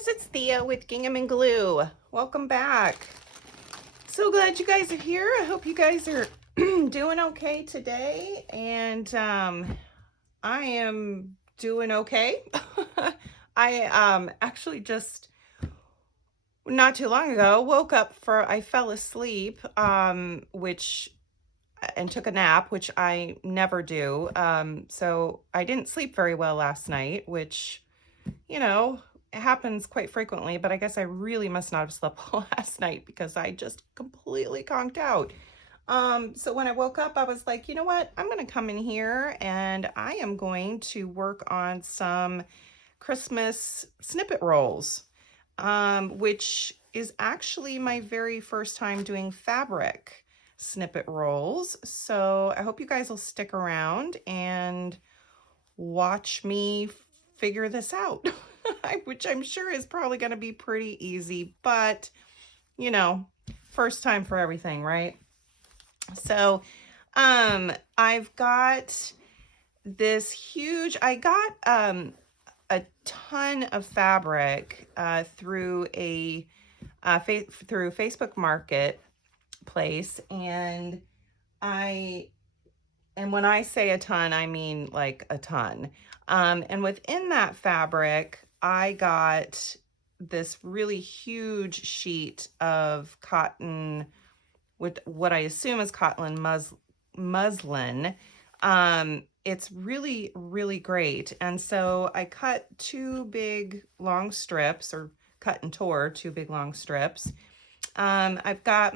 guys, it's Thea with Gingham and Glue. Welcome back. So glad you guys are here. I hope you guys are doing okay today. And I am doing okay. I actually just not too long ago woke up I fell asleep, which and took a nap, which I never do. So I didn't sleep very well last night, which it happens quite frequently, but I guess I really must not have slept well last night because I just completely conked out. So when I woke up, I was like, you know what? I'm going to come in here and I am going to work on some Christmas snippet rolls, which is actually my very first time doing fabric snippet rolls. So I hope you guys will stick around and watch me figure this out, which I'm sure is probably going to be pretty easy, but first time for everything, right? So, I've got this huge, I got, a ton of fabric, through through Facebook Marketplace, and when I say a ton, I mean like a ton. And within that fabric, I got this really huge sheet of cotton with what I assume is muslin. It's really, really great. And so I cut two big long strips, or cut and tore two big long strips. I've got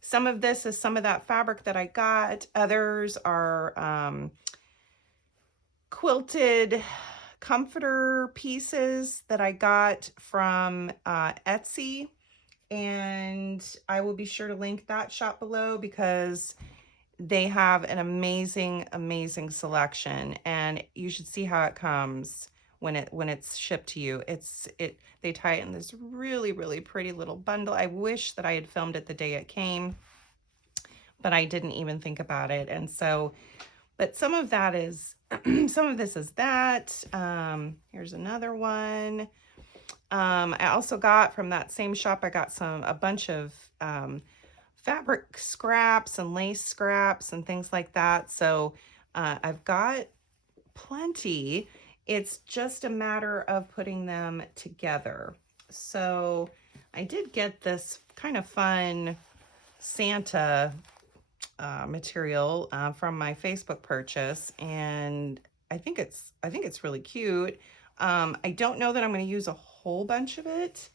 some of this is some of that fabric that I got. Others are quilted comforter pieces that I got from Etsy. And I will be sure to link that shop below because they have an amazing, amazing selection. And you should see how it comes when it's shipped to you. They tie it in this really, really pretty little bundle. I wish that I had filmed it the day it came, but I didn't even think about it. And so, but some of that is, some of this is that. Here's another one. I also got from that same shop, I got a bunch of fabric scraps and lace scraps and things like that. So I've got plenty. It's just a matter of putting them together. So I did get this kind of fun Santa material from my Facebook purchase, and I think it's really cute. I don't know that I'm going to use a whole bunch of it,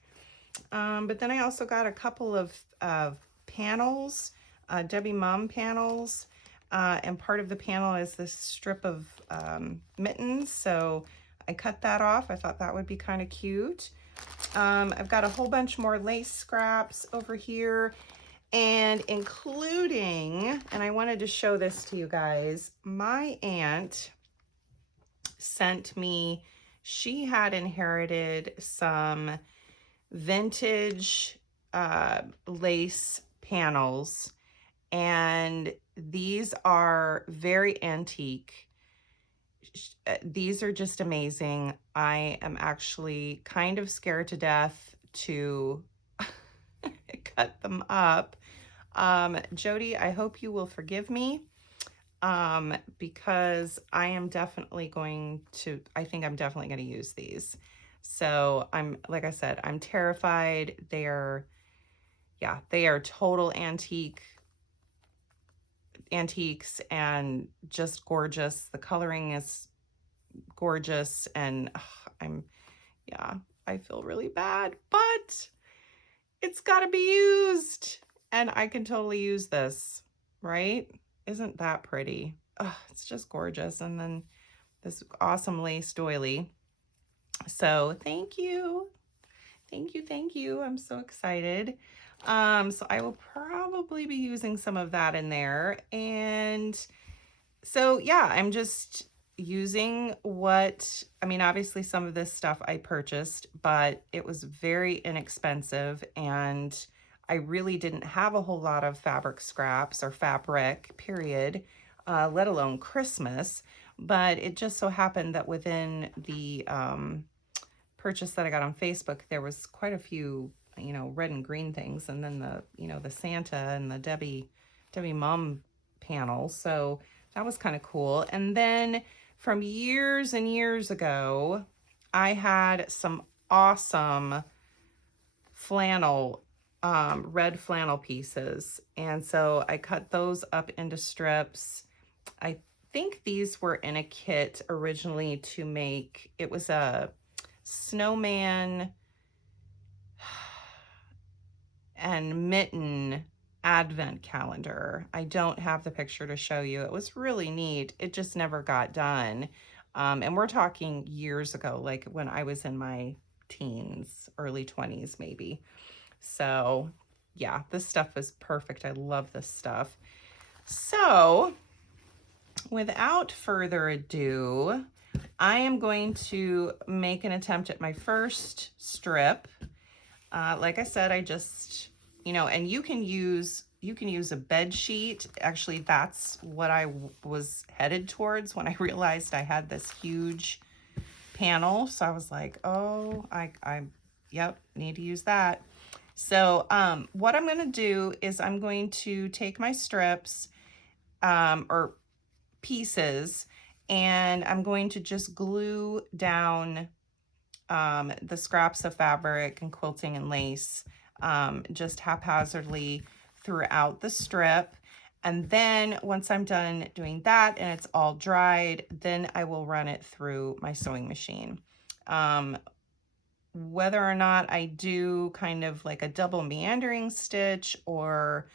but then I also got a couple of panels, Debbie Mum panels, and part of the panel is this strip of mittens, so I cut that off. I thought that would be kind of cute. I've got a whole bunch more lace scraps over here, and including, and I wanted to show this to you guys, my aunt sent me, she had inherited some vintage lace panels, and these are very antique. These are just amazing. I am actually kind of scared to death to cut them up. Jody, I hope you will forgive me, because I think I'm definitely going to use these. So like I said, I'm terrified. They are total antiques and just gorgeous. The coloring is gorgeous, and I feel really bad, but it's got to be used, and I can totally use this, right? Isn't that pretty? Oh, it's just gorgeous. And then this awesome lace doily. So thank you. Thank you. Thank you. I'm so excited. So I will probably be using some of that in there. And so, yeah, I'm just using obviously some of this stuff I purchased, but it was very inexpensive, and I really didn't have a whole lot of fabric scraps or fabric, period, let alone Christmas. But it just so happened that within the purchase that I got on Facebook, there was quite a few, you know, red and green things, and then the, you know, the Santa and the Debbie Mom panel. So that was kind of cool. And then from years and years ago, I had some awesome flannel, red flannel pieces. And so I cut those up into strips. I think these were in a kit originally to make, it was a snowman and mitten advent calendar. I don't have the picture to show you. It was really neat. It just never got done. And we're talking years ago, like when I was in my teens, early 20s maybe. So yeah, this stuff is perfect. I love this stuff. So without further ado, I am going to make an attempt at my first strip. Like I said, I just, you know, and you can use a bed sheet. Actually, that's what I was headed towards when I realized I had this huge panel. So I was like, oh, yep, need to use that. So what I'm going to do is I'm going to take my strips or pieces, and I'm going to just glue down the scraps of fabric and quilting and lace just haphazardly throughout the strip. And then once I'm done doing that and it's all dried, then I will run it through my sewing machine. Whether or not I do kind of like a double meandering stitch or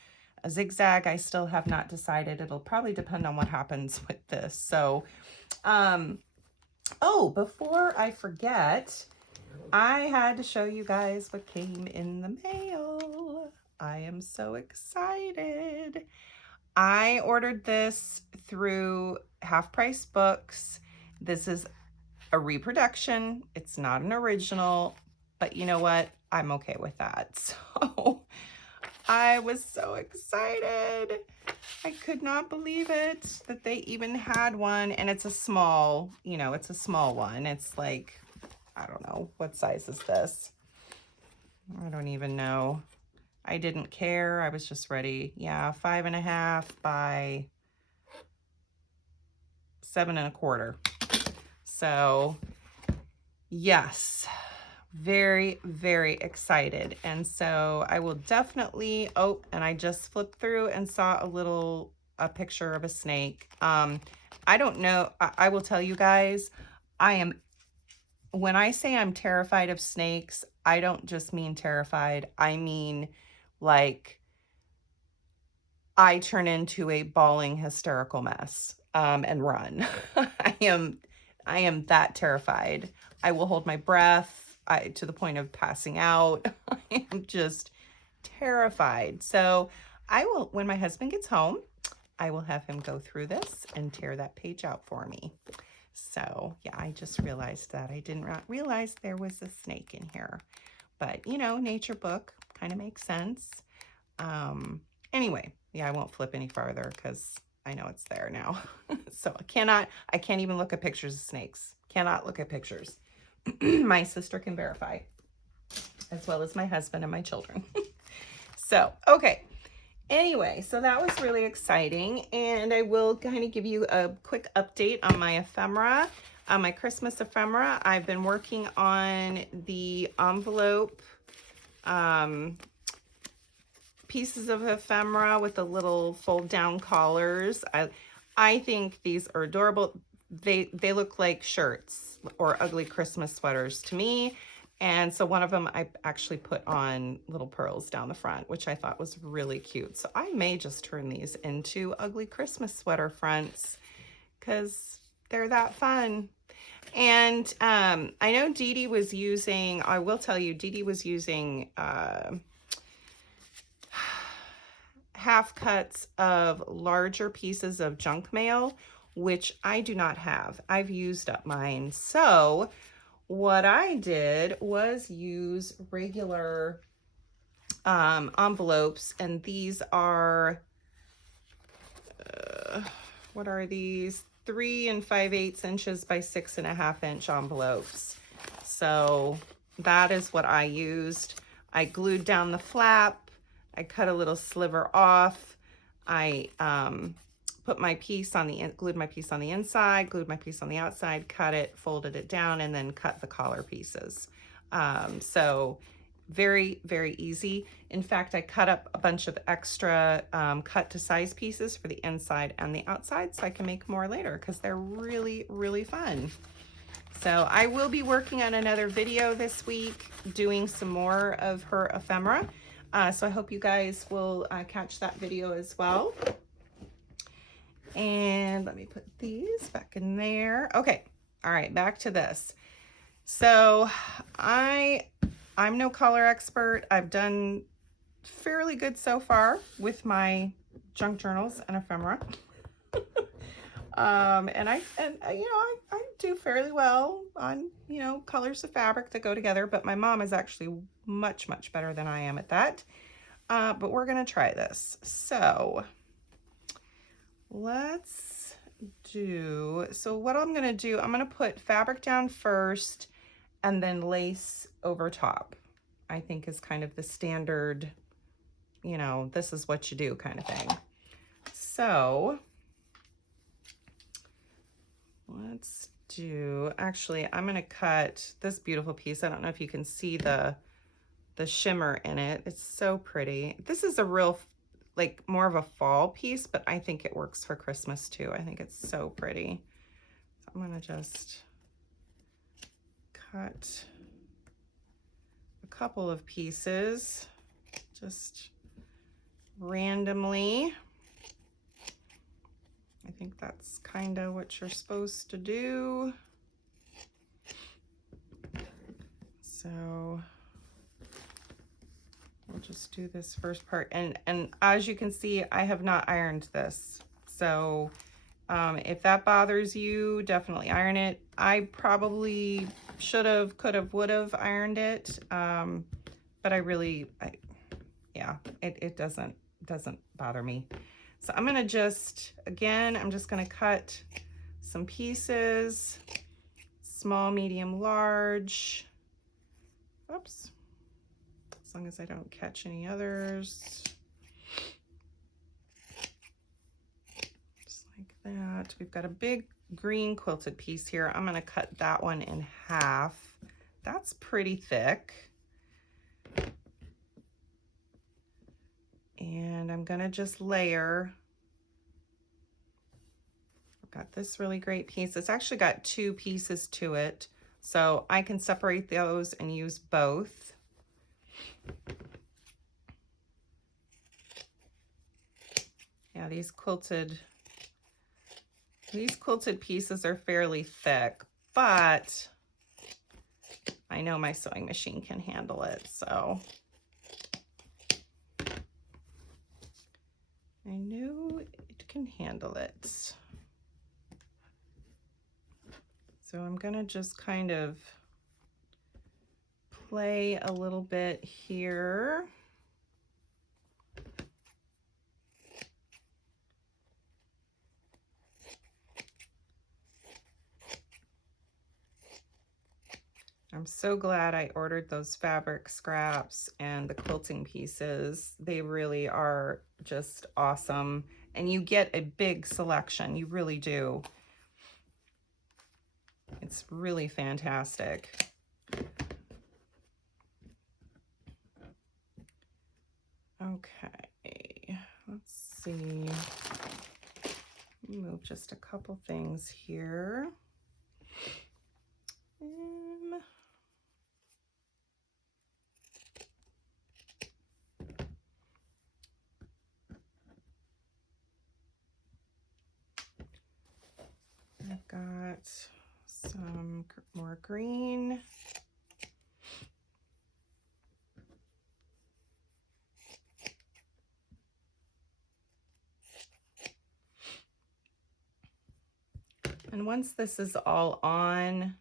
a zigzag, I still have not decided. It'll probably depend on what happens with this. So, oh, before I forget, I had to show you guys what came in the mail. I am so excited. I ordered this through Half Price Books. This is a reproduction. It's not an original, but you know what? I'm okay with that. So I was so excited. I could not believe it that they even had one, and it's a small, you know, it's a small one. It's like, I don't know, what size is this? I don't even know. I didn't care. I was just ready. Yeah, 5.5 by 7.25. So yes, very, very excited. And so I will definitely, oh, and I just flipped through and saw a picture of a snake. I don't know. I will tell you guys, when I say I'm terrified of snakes, I don't just mean terrified. I mean, like, I turn into a bawling hysterical mess and run. I am that terrified. I will hold my breath to the point of passing out. I am just terrified. So I will, when my husband gets home, I will have him go through this and tear that page out for me. So yeah, I just realized that. I didn't realize there was a snake in here. But, you know, nature book kind of makes sense. Anyway, yeah, I won't flip any farther because I know it's there now. So I can't even look at pictures of snakes. Cannot look at pictures. My sister can verify, as well as my husband and my children. So, okay. Anyway, so that was really exciting. And I will kind of give you a quick update on my ephemera, my Christmas ephemera. I've been working on the envelope pieces of ephemera with the little fold down collars. I think these are adorable. They look like shirts or ugly Christmas sweaters to me. And so one of them I actually put on little pearls down the front, which I thought was really cute. So I may just turn these into ugly Christmas sweater fronts because they're that fun. And I know Dee Dee was using, I will tell you, Dee Dee was using half cuts of larger pieces of junk mail, which I do not have. I've used up mine. So what I did was use regular envelopes, and these are, what are these? 3 5/8 inches by 6.5 inch envelopes. So that is what I used. I glued down the flap. I cut a little sliver off. I put my piece on the, glued my piece on the inside, glued my piece on the outside, cut it, folded it down, and then cut the collar pieces. So very, very easy. In fact, I cut up a bunch of extra cut to size pieces for the inside and the outside so I can make more later because they're really, really fun. So I will be working on another video this week, doing some more of her ephemera. So I hope you guys will catch that video as well. And let me put these back in there. Okay, all right, back to this. So I'm no color expert. I've done fairly good so far with my junk journals and ephemera. And I do fairly well on, colors of fabric that go together, but my mom is actually much, much better than I am at that. But we're gonna try this. So let's do, so what I'm gonna do, I'm gonna put fabric down first and then lace over top. I think is kind of the standard, this is what you do kind of thing. So let's do, actually, I'm gonna cut this beautiful piece. I don't know if you can see the shimmer in it. It's so pretty. This is a real, like more of a fall piece, but I think it works for Christmas too. I think it's so pretty. So I'm gonna just cut a couple of pieces, just randomly. I think that's kind of what you're supposed to do. So we'll just do this first part. And as you can see, I have not ironed this. So if that bothers you, definitely iron it. I probably should have, could have, would have ironed it. But yeah, it doesn't bother me. So I'm gonna just, again, I'm just gonna cut some pieces, small, medium, large. Oops. As long as I don't catch any others. Just like that. We've got a big green quilted piece here. I'm gonna cut that one in half. That's pretty thick. And I'm gonna just layer. I've got this really great piece. It's actually got two pieces to it, so I can separate those and use both. Yeah, these quilted pieces are fairly thick, but I know my sewing machine can handle it, so I know it can handle it. So I'm gonna just kind of play a little bit here. I'm so glad I ordered those fabric scraps and the quilting pieces. They really are just awesome. And you get a big selection, you really do. It's really fantastic. Okay, let's see. Move just a couple things here. I've got some more green. And once this is all on,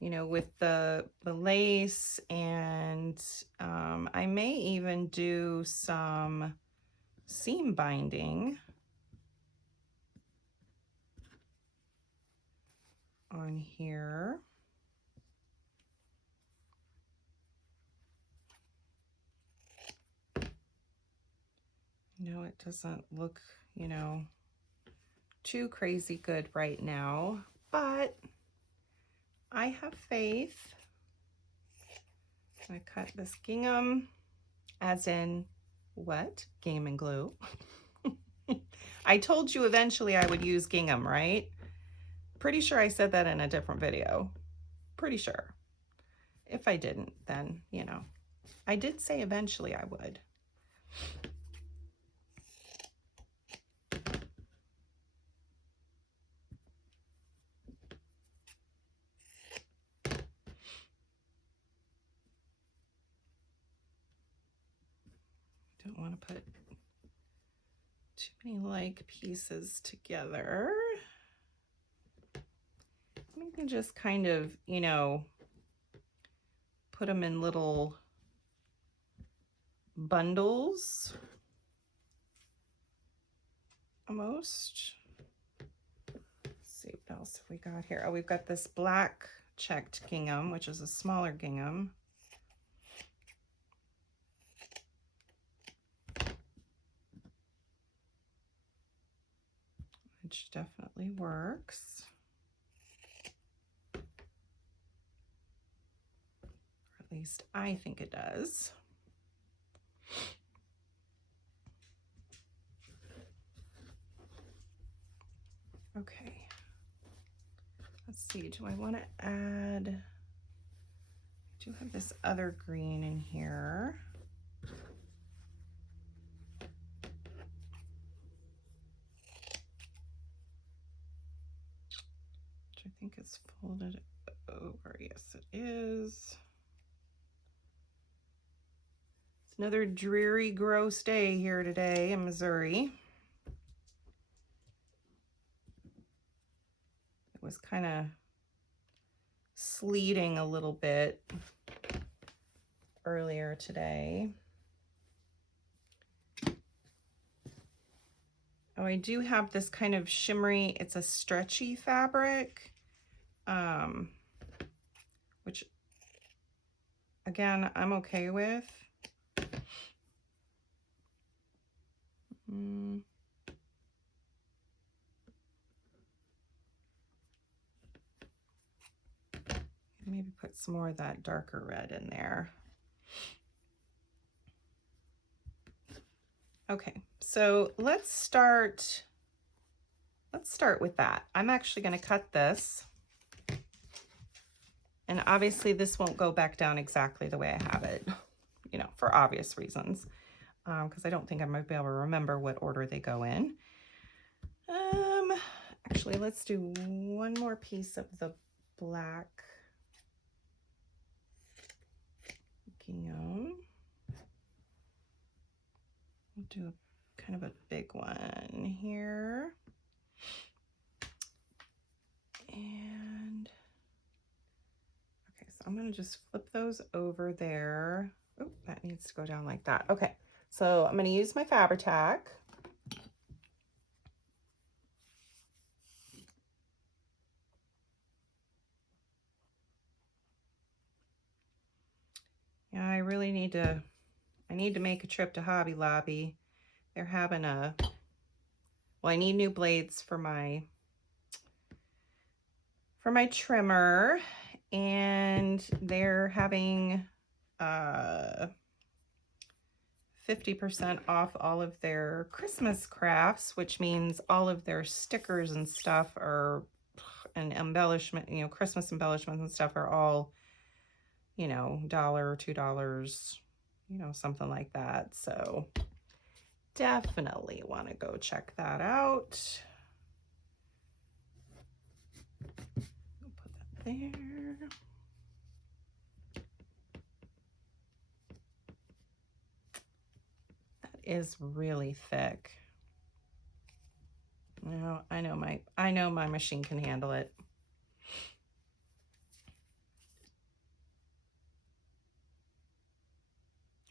with the lace, and I may even do some seam binding on here. it doesn't look, you know, too crazy good right now, but I have faith. I cut this gingham, as in what? Gingham and glue. I told you eventually I would use gingham, right? Pretty sure I said that in a different video. Pretty sure. If I didn't, then, you know, I did say eventually I would. Don't want to put too many like pieces together. You can just kind of, you know, put them in little bundles almost. Let's see what else have we got here. Oh, we've got this black checked gingham, which is a smaller gingham. Which definitely works. Or at least I think it does. Okay. Let's see, do I want to add, I do have this other green in here. Which I think is folded over. Yes, it is. It's another dreary, gross day here today in Missouri. It was kind of sleeting a little bit earlier today. Oh, I do have this kind of shimmery, it's a stretchy fabric, which again, I'm okay with. Maybe put some more of that darker red in there. Okay, so let's start with that. I'm actually going to cut this. And obviously this won't go back down exactly the way I have it, you know, for obvious reasons, because I don't think I might be able to remember what order they go in. Actually, let's do one more piece of the black gingham. We'll do a kind of a big one here. And okay, so I'm going to just flip those over there. Oh, that needs to go down like that. Okay, so I'm going to use my Fabri-Tac. Yeah, I really need to, make a trip to Hobby Lobby. They're having a, well, I need new blades for my trimmer, and they're having 50% off all of their Christmas crafts, which means all of their stickers and stuff are, and embellishment, you know, Christmas embellishments and stuff are all, you know, $1, $2, you know, something like that. So definitely want to go check that out. I'll put that there. That is really thick. No, I know my machine can handle it.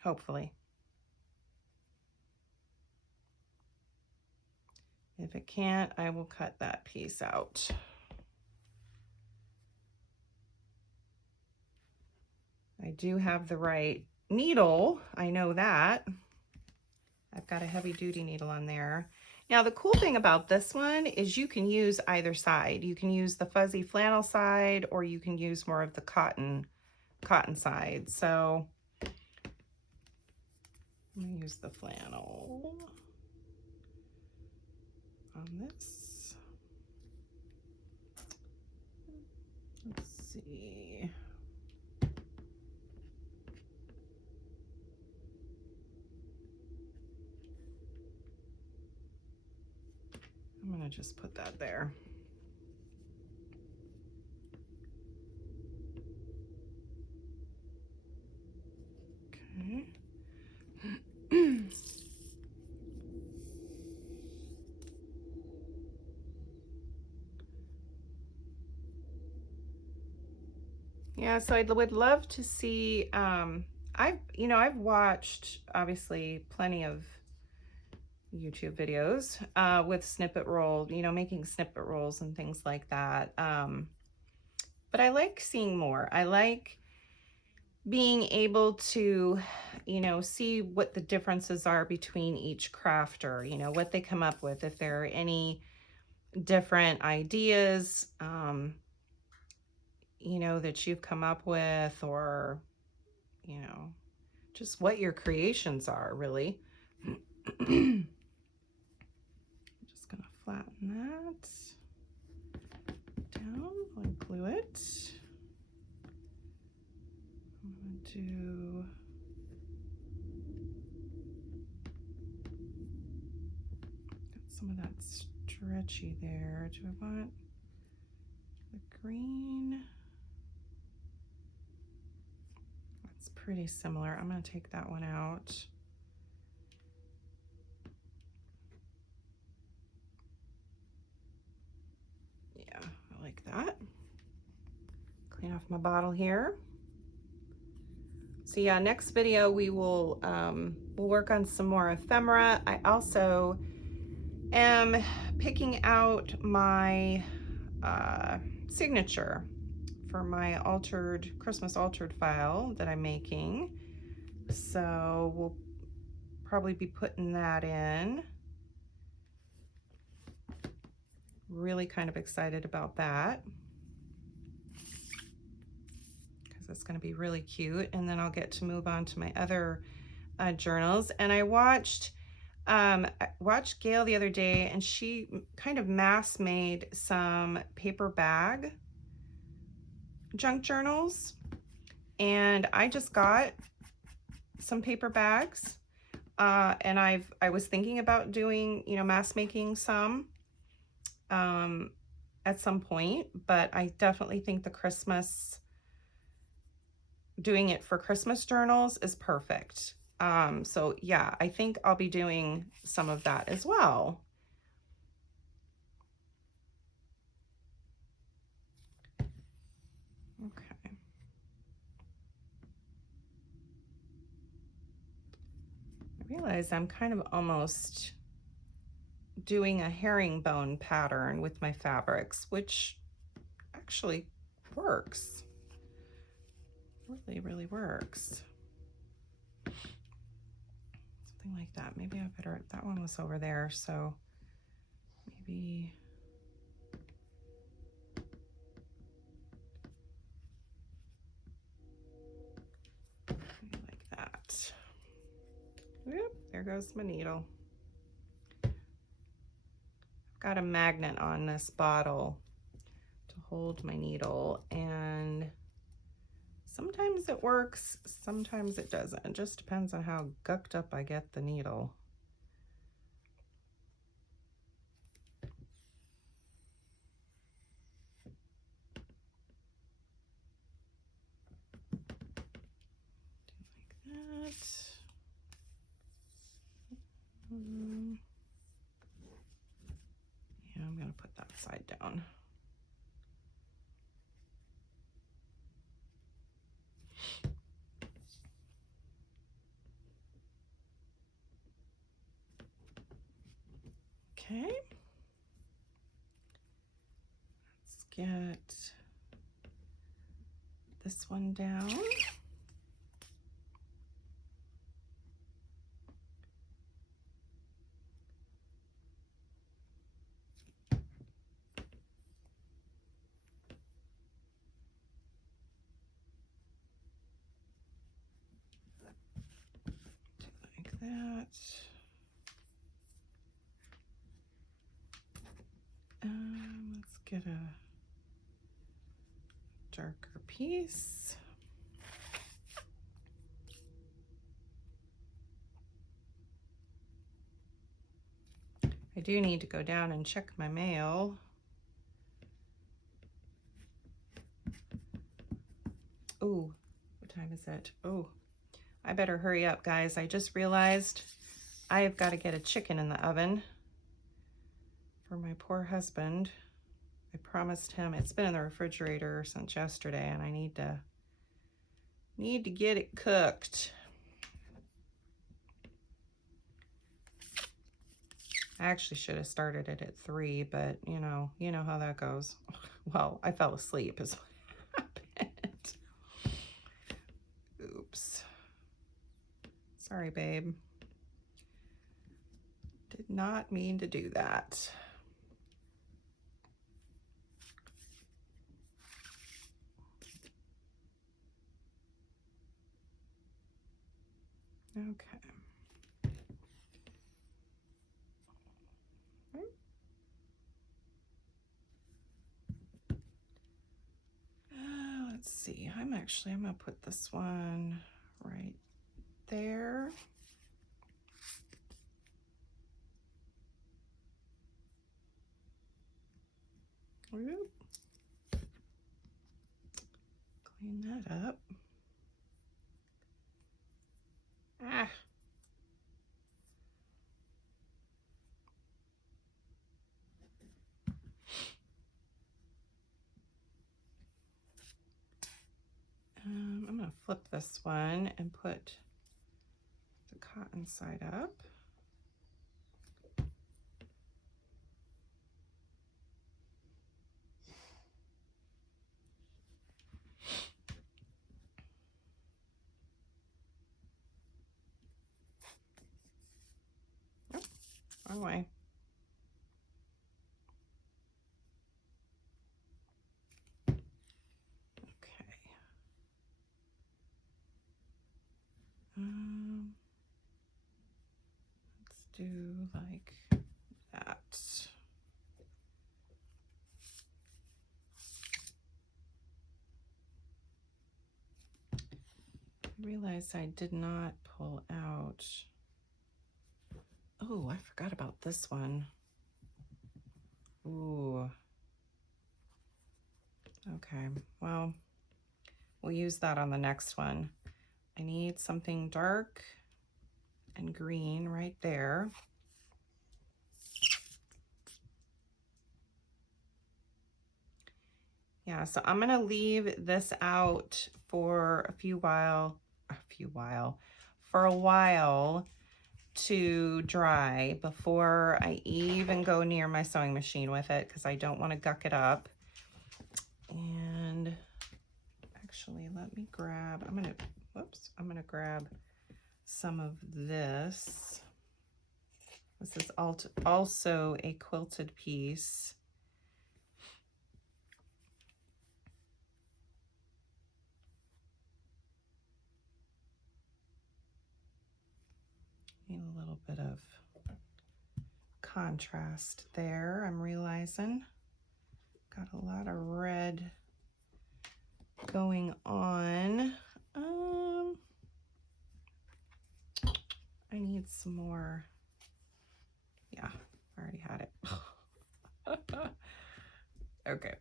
Hopefully. If it can't, I will cut that piece out. I do have the right needle, I know that. I've got a heavy duty needle on there. Now the cool thing about this one is you can use either side. You can use the fuzzy flannel side, or you can use more of the cotton side. So I'm gonna use the flannel on this. Let's see. I'm gonna just put that there. Okay. Yeah, so I would love to see, I've watched obviously plenty of YouTube videos with snippet roll, making snippet rolls and things like that. But I like seeing more. I like being able to, see what the differences are between each crafter, what they come up with, if there are any different ideas, that you've come up with, or, just what your creations are, really. I'm just gonna flatten that down and glue it. I'm gonna do some of that stretchy there. Do I want the green? That's pretty similar. I'm gonna take that one out. Yeah, I like that. Clean off my bottle here. So yeah, next video we will we'll work on some more ephemera. I also am picking out my signature for my Christmas altered file that I'm making. So we'll probably be putting that in. Really kind of excited about that, because it's going to be really cute. And then I'll get to move on to my other journals. And I watched Gail the other day, and she kind of mass made some paper bag junk journals, and I just got some paper bags, and I was thinking about doing, mass making some at some point, but I definitely think doing it for Christmas journals is perfect. So yeah, I think I'll be doing some of that as well. Okay. I realize I'm kind of almost doing a herringbone pattern with my fabrics, which actually works. Really, really works. Something like that. Maybe I better, that one was over there, so maybe like that. Whoop, there goes my needle. I've got a magnet on this bottle to hold my needle, and sometimes it works, sometimes it doesn't. It just depends on how gucked up I get the needle. Like that. Yeah, I'm gonna put that side down. Okay. Let's get this one down. that. Let's get a darker piece. I do need to go down and check my mail. Oh, what time is it? Oh, I better hurry up, guys. I just realized I've got to get a chicken in the oven for my poor husband. I promised him, it's been in the refrigerator since yesterday, and I need to get it cooked. I actually should have started it at 3, but you know how that goes. Well, I fell asleep is what happened. Oops. Sorry, babe. Did not mean to do that. Okay. Let's see. I'm gonna put this one right there. Whoop. Clean that up. Ah. I'm gonna flip this one and put the cotton side up. Oh, wrong way. Okay. Let's do like that. I realized I did not pull out. Oh, I forgot about this one. Ooh. Okay, well, we'll use that on the next one. I need something dark and green right there. Yeah, so I'm gonna leave this out for for a while to dry before I even go near my sewing machine with it, because I don't want to guck it up. And actually, let me grab, I'm gonna grab some of this. This is also a quilted piece. Need a little bit of contrast there, I'm realizing. Got a lot of red going on. I need some more. Yeah, I already had it. Okay.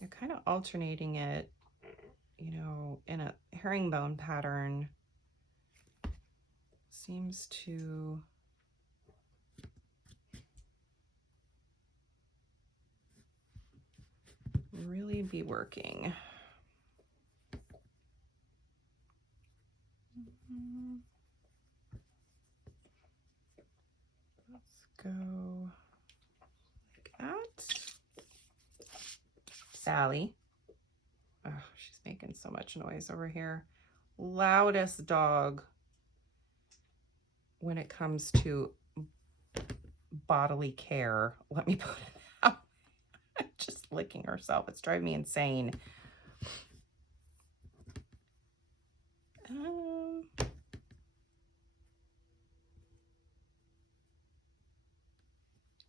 You're kind of alternating it, you know, in a herringbone pattern. Seems to really be working. Let's go like that. Sally. Oh, she's making so much noise over here. Loudest dog when it comes to bodily care. Let me put it out. Just licking herself. It's driving me insane.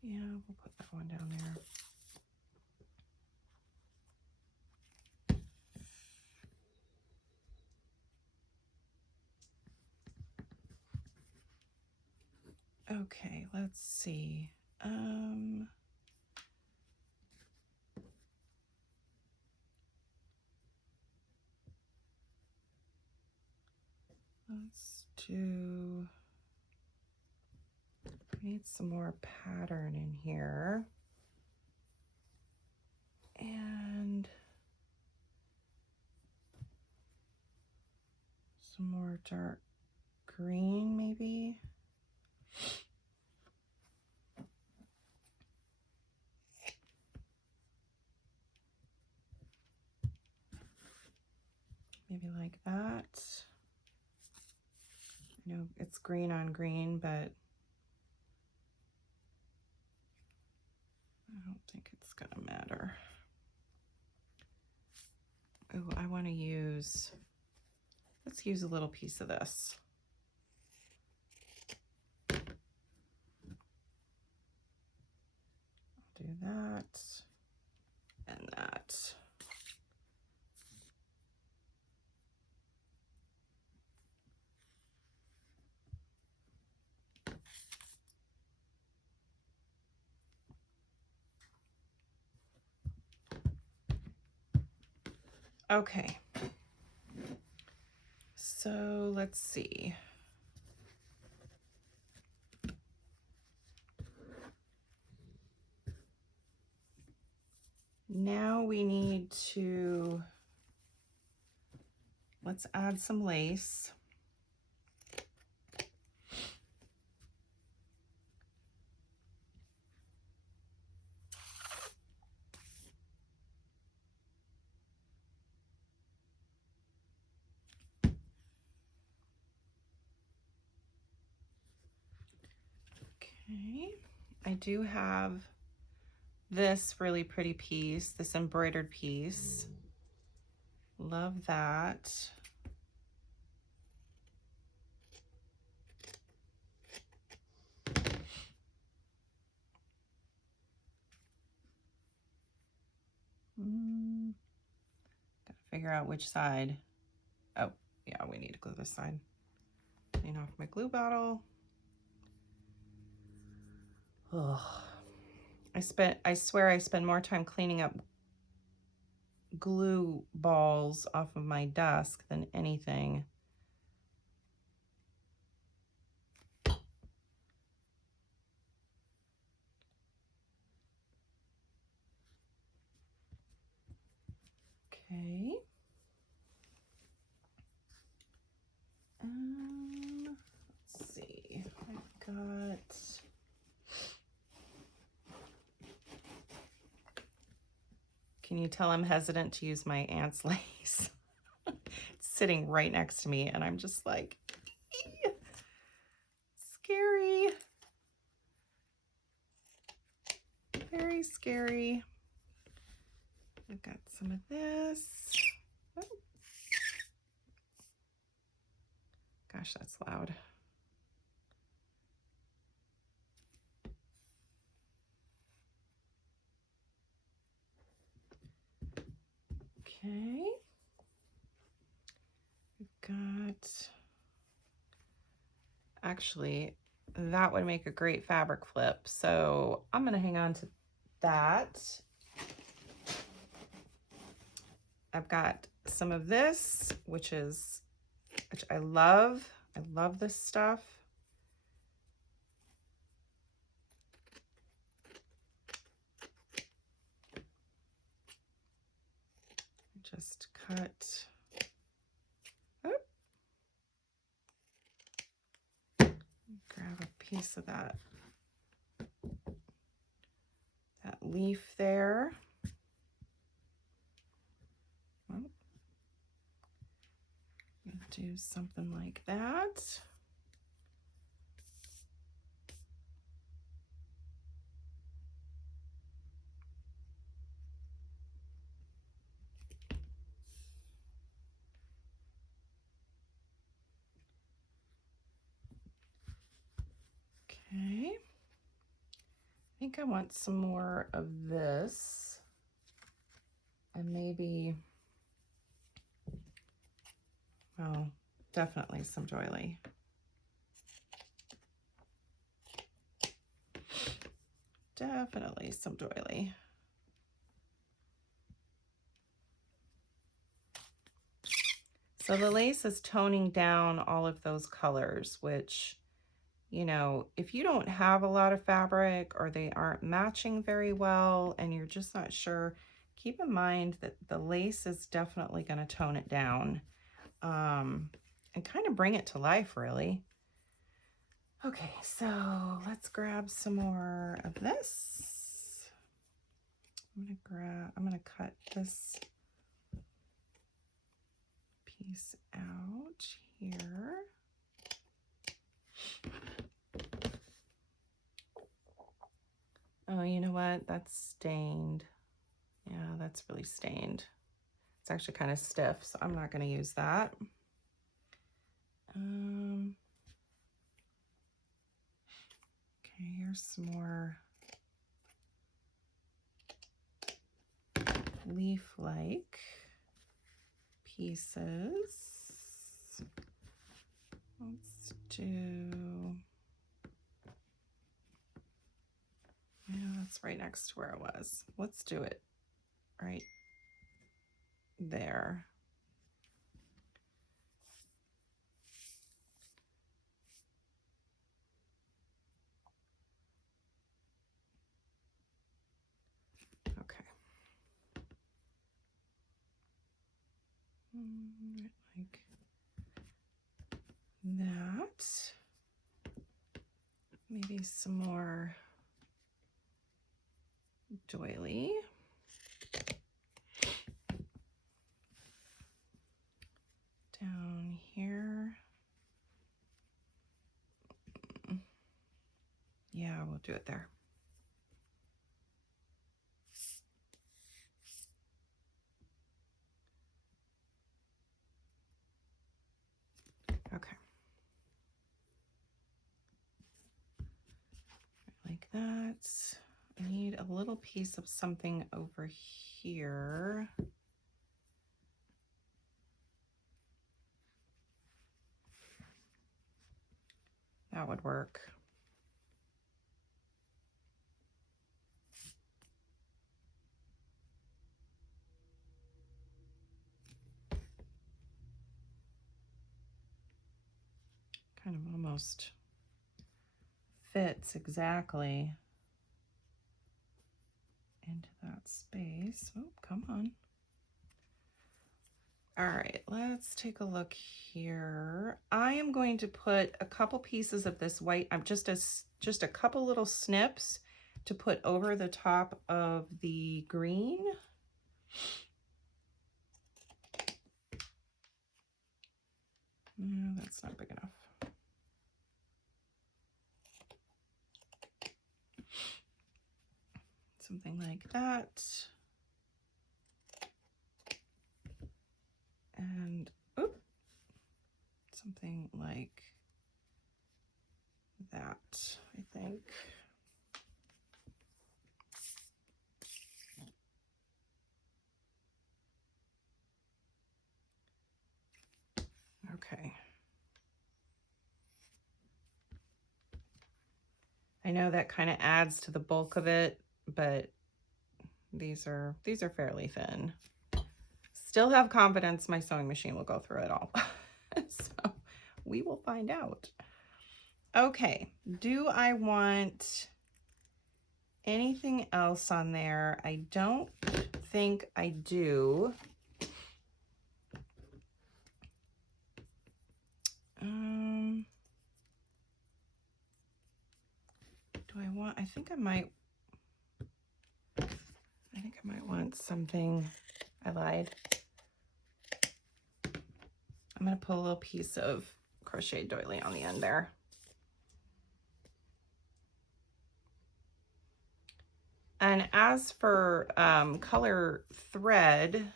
Yeah, we'll put that one down there. Okay, let's see. Let's do, we need some more pattern in here. And some more dark green, maybe. Maybe like that. I know it's green on green, but I don't think it's gonna matter. Oh, I want to use, let's use a little piece of this. I'll do that and that. Okay, so let's see. Now we need to, let's add some lace. Okay, I do have this really pretty piece, this embroidered piece. Love that. Gotta figure out which side. Oh, yeah, we need to glue this side. Clean off my glue bottle. Ugh. I swear I spend more time cleaning up glue balls off of my desk than anything. Okay. Let's see. I've got, can you tell I'm hesitant to use my aunt's lace? It's sitting right next to me and I'm just like, ee, scary. Very scary. I've got some of this. Oh. Gosh, that's loud. Okay. We've got, actually, that would make a great fabric flip. So I'm going to hang on to that. I've got some of this, which I love. I love this stuff. Just cut. Oh. Grab a piece of that leaf there. Oh. Do something like that. Okay. I think I want some more of this. And maybe, well, definitely some doily. Definitely some doily. So the lace is toning down all of those colors, which, you know, if you don't have a lot of fabric or they aren't matching very well and you're just not sure, keep in mind that the lace is definitely going to tone it down and kind of bring it to life, really. Okay, so let's grab some more of this. I'm gonna cut this piece out here. Oh, you know what? That's stained. Yeah, that's really stained. It's actually kind of stiff, so I'm not going to use that. Okay, here's some more leaf-like pieces. Let's do... Yeah, that's right next to where it was. Let's do it right there. Okay. Like that. Maybe some more doily. Down here. Yeah, we'll do it there. Okay. Like that. I need a little piece of something over here. That would work. Kind of almost fits exactly into that space. Oh, come on. All right, let's take a look here. I am going to put a couple pieces of this white, just a couple little snips to put over the top of the green. No, that's not big enough. Something like that. And oop, something like that, I think. Okay. I know that kind of adds to the bulk of it, but these are fairly thin. Still have confidence my sewing machine will go through it all. So we will find out. Okay, do I want anything else on there? I don't think I do. Do I want, I think I might want something. I lied. I'm going to put a little piece of crochet doily on the end there. And as for color thread,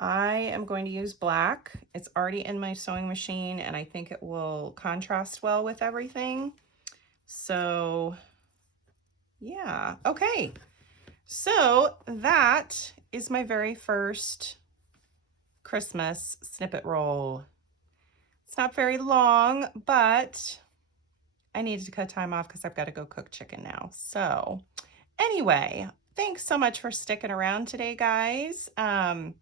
I am going to use black. It's already in my sewing machine and I think it will contrast well with everything. So yeah, okay. So that is my very first Christmas snippet roll. It's not very long, but I needed to cut time off because I've got to go cook chicken now. So anyway, thanks so much for sticking around today, guys. I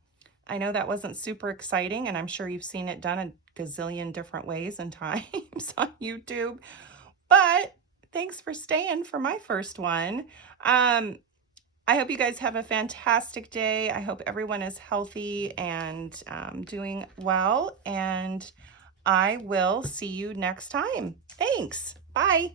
know that wasn't super exciting, and I'm sure you've seen it done a gazillion different ways and times on YouTube, but thanks for staying for my first one. I hope you guys have a fantastic day. I hope everyone is healthy and doing well, and I will see you next time. Thanks. Bye.